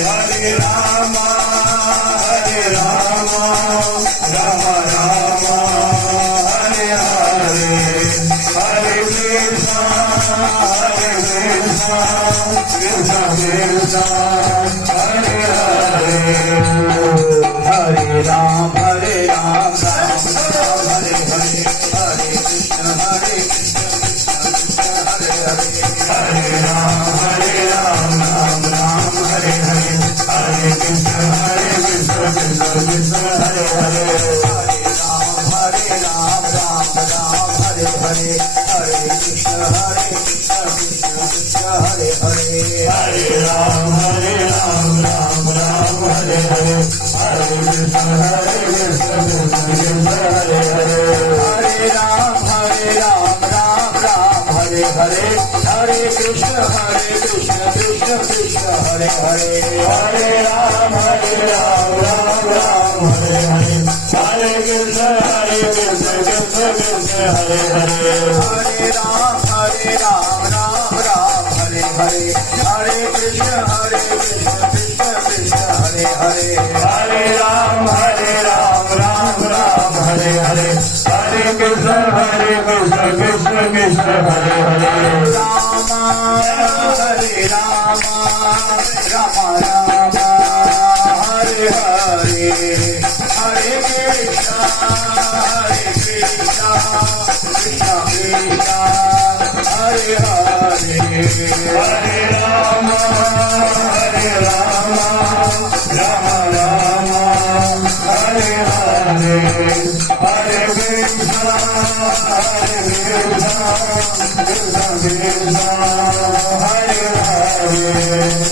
Hare Rama, Hare Rama, Rama Rama, Hare Hare, Hare Krishna, Krishna Krishna, Hare Hare, Hare Ram, Hare Ram, Ram Ram, Hare Hare, Hare Krishna, Krishna Hare Hare, Hare Ram, Hare Ram, Ram Ram, Hare Hare, Hare Krishna, Krishna Krishna, Hare Hare, Hare Ram, Hare Ram, Ram Ram, Hare Hare, Hare Krishna, Krishna Krishna, Hare Hare, Hare Ram, Hare Ram, Ram Ram, Hare Hare, Hare Krishna, Krishna Krishna, Hare Hare, Hare Ram, Hare Ram, Ram Ram, Hare Hare, Hare Krishna, Krishna Krishna, Hare Hare, Hare Ram, Hare Ram, Ram Ram, Hare Hare, Hare Krishna, Krishna Krishna, Hare Hare, Hare Ram, Hare Ram, Ram Ram, Hare Hare, Hare Krishna, Krishna Krishna, Hare Hare, Hare Ram, Hare Ram, Ram Ram, Hare Hare, Hare Krishna, Krishna Krishna, Hare Hare, Rama, Hare Rama, Rama Rama, Hare Hare, Hare Krishna, Krishna Krishna, Hare Hare, Hare Rama, Hare Rama, Rama Rama, Hare Hare, Hare Krishna, Krishna Krishna, Hare Hare.